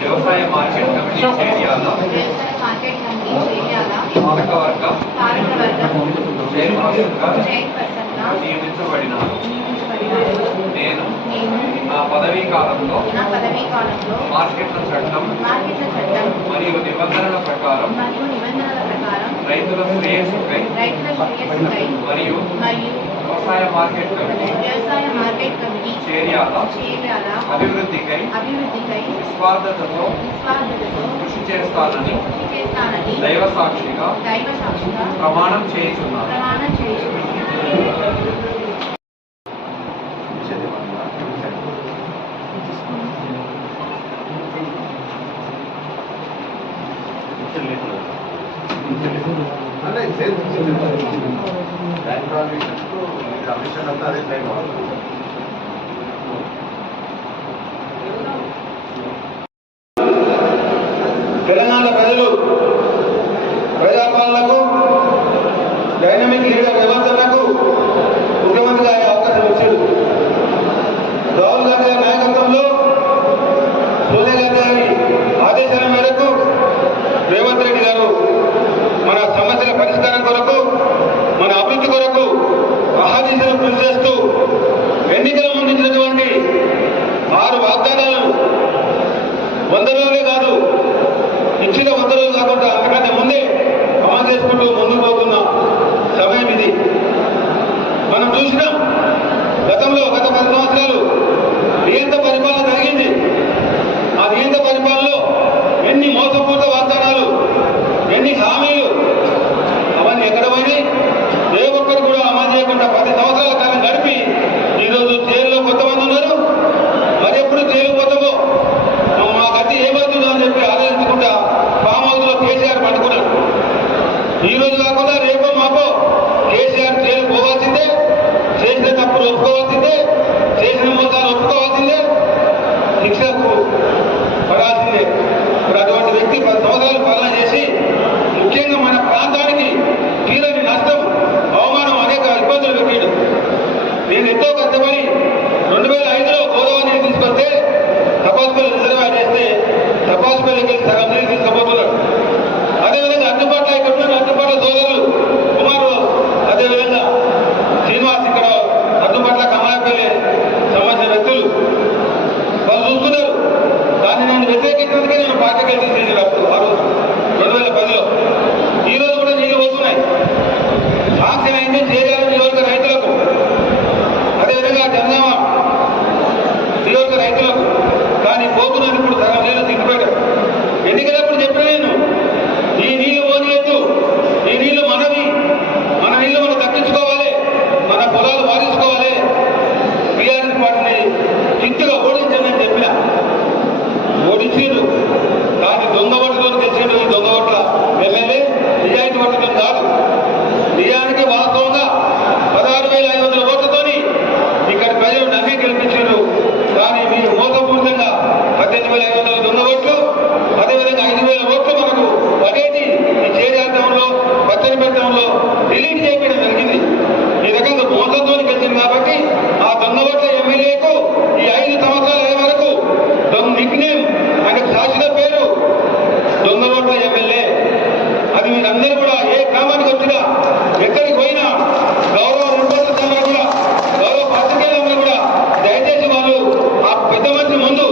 వ్యవసాయ market committee Cheriyal పాలకవర్గం చైర్పర్సన్గా నియమించబడినాను. నేను నా పదవీ కాలంలో మార్కెట్ల చట్టం మరియు నిబంధనల ప్రకారం రైతుల శ్రేయస్సుకై మరియు వ్యవసాయ మార్కెట్ కమిటీ చేర్యాల అభివృద్ధికై నిస్వార్థతతో కృషి చేస్తానని దైవ సాక్షిగా ప్రమాణం చేయుచున్నాను. తెలంగాణ ప్రజలు ప్రజాపాలనకు డైనమిక్ లీడర్ వ్యవస్థలకు ముఖ్యమంత్రిగా అయ్యే అవకాశం ఇచ్చారు. రాహుల్ గాంధీ గారి నాయకత్వంలో సోనియా గాంధీ గారి ఆదేశాల మేరకు రేవంత్ రెడ్డి గారు మన సమస్యల పరిష్కారం కొరకు, మన అభివృద్ధి కొరకు అహర్నిశలు కృషి చేస్తూ ఎన్నికల ముందు ఇచ్చినటువంటి 6 వాగ్దానాలను 100 రోజులే కాదు, ఇచ్చిన 100 రోజులు కాకుండా అంతకంటే ముందే అమలు చేసుకుంటూ ముందుకు పోతున్న సమయం ఇది. మనం చూసినాం గతంలో గత 10 సంవత్సరాలు నియంత పరిపాలన జరిగింది. ఆ నియంత పరిపాలనలో ఎన్ని మోసపూరిత వాగ్దానాలు, ఎన్ని హామీలు, అవన్నీ ఎక్కడ పోయినాయి? ఏ ఒక్కరు కూడా అమలు చేయకుండా 10 సంవత్సరాల కాలం గడిపి ఈరోజు జైల్లో కొంతమంది ఉన్నారు. మరి ఎప్పుడు జైలు పోతామో, మా గతి ఏమవుతుందో అని చెప్పి ఆలోచించుకుంటా ఫామ్ హౌస్ లో కేసీఆర్ పట్టుకున్నాడు. ఈ రోజు కాకుండా రేపో మాపో కేసీఆర్ జైలు పోవాల్సిందే, చేసిన తప్పులు ఒప్పుకోవాల్సిందే, చేసిన మోసాలు ఒప్పుకోవాల్సిందే, శిక్షకు పడాల్సిందే. ఇప్పుడు అటువంటి వ్యక్తి 10 సంవత్సరాలు పాలన చేసి ముఖ్యంగా మన ప్రాంతానికి తీరని నష్టం, అవమానం, అనేక ఇబ్బందులు పెట్టాడు. నేను ఎంతో కష్టపడి 2005లో గోదావరి తీసుకొస్తే తపాసుపల్లి రిజర్వాయర్ చేస్తే తపాసుపల్లికి సగం నీరు తీసుకుపోతున్నాడు. అదేవిధంగా అడ్డుపాట్ల ఇక్కడ అడ్డుపాట్ల సోదరులు కుమారు, అదేవిధంగా శ్రీనివాస్, ఇక్కడ అడ్డుపాట్ల కమలాపల్లి సంబంధించిన వ్యక్తులు వాళ్ళు చూస్తున్నారు. దాన్ని నేను వ్యతిరేకించినందుకే నేను పార్టీకి తీసేసాను అప్పుడు ఆ రోజు 2010లో. ఈ రోజు కూడా నీళ్లు పోతున్నాయి. సాంక్షన్ అయింది చేయాలి నియోజక రైతులకు, అదేవిధంగా జనగామ నియోజక రైతులకు. కానీ పోతున్నాను ఇప్పుడు సగం నీళ్ళు తిప్పిపోయాడు. ఎన్నికలప్పుడు చెప్పిన నేను ఈ నీళ్లు పోనీయద్దు, ఈ నీళ్లు మనవి, మన నీళ్లు మనం దక్కించుకోవాలి, మన పొలాలు వారించుకోవాలి, టీఆర్ఎస్ పార్టీని చిత్తుగా ఓడించండి అని చెప్పిన. ఓడించారు. కానీ దొంగ ఓటుతో తెచ్చాడు. ఈ దొంగ ఓట్ల ఎమ్మెల్యే నిజాయితీ ఓటుతో కాదు. నిజానికి వాస్తవంగా 16,500 ఓట్లతోని ఇక్కడ ప్రజలు నమ్మి గెలిపించారు. కానీ మీరు మోసపూరితంగా 18,500 దొంగ ఓట్లు, అదేవిధంగా 5,000 ఓట్లు మనకు పడేటి ఈ చేజాతంలో, పచ్చనిపెట్టడంలో డిలీట్ చేయడం జరిగింది. ఈ రకంగా మోసంతో గెలిచింది. కాబట్టి ఆ దొంగ ఓట్ల ఎమ్మెల్యేకు ఈ 5 సంవత్సరాల అయ్యే వరకు నిక్నేమ్, ఆయనకు శాశ్వత పేరు దొంగ ఓట్ల ఎమ్మెల్యే. అది మీరందరూ కూడా ఏ గ్రామానికి వచ్చినా, ఎక్కడికి పోయినా, గౌరవ రిపోర్టర్స్ కూడా, గౌరవ పాత్రికేయులందరూ కూడా దయచేసి వాళ్ళు ఆ పెద్ద మంది ముందు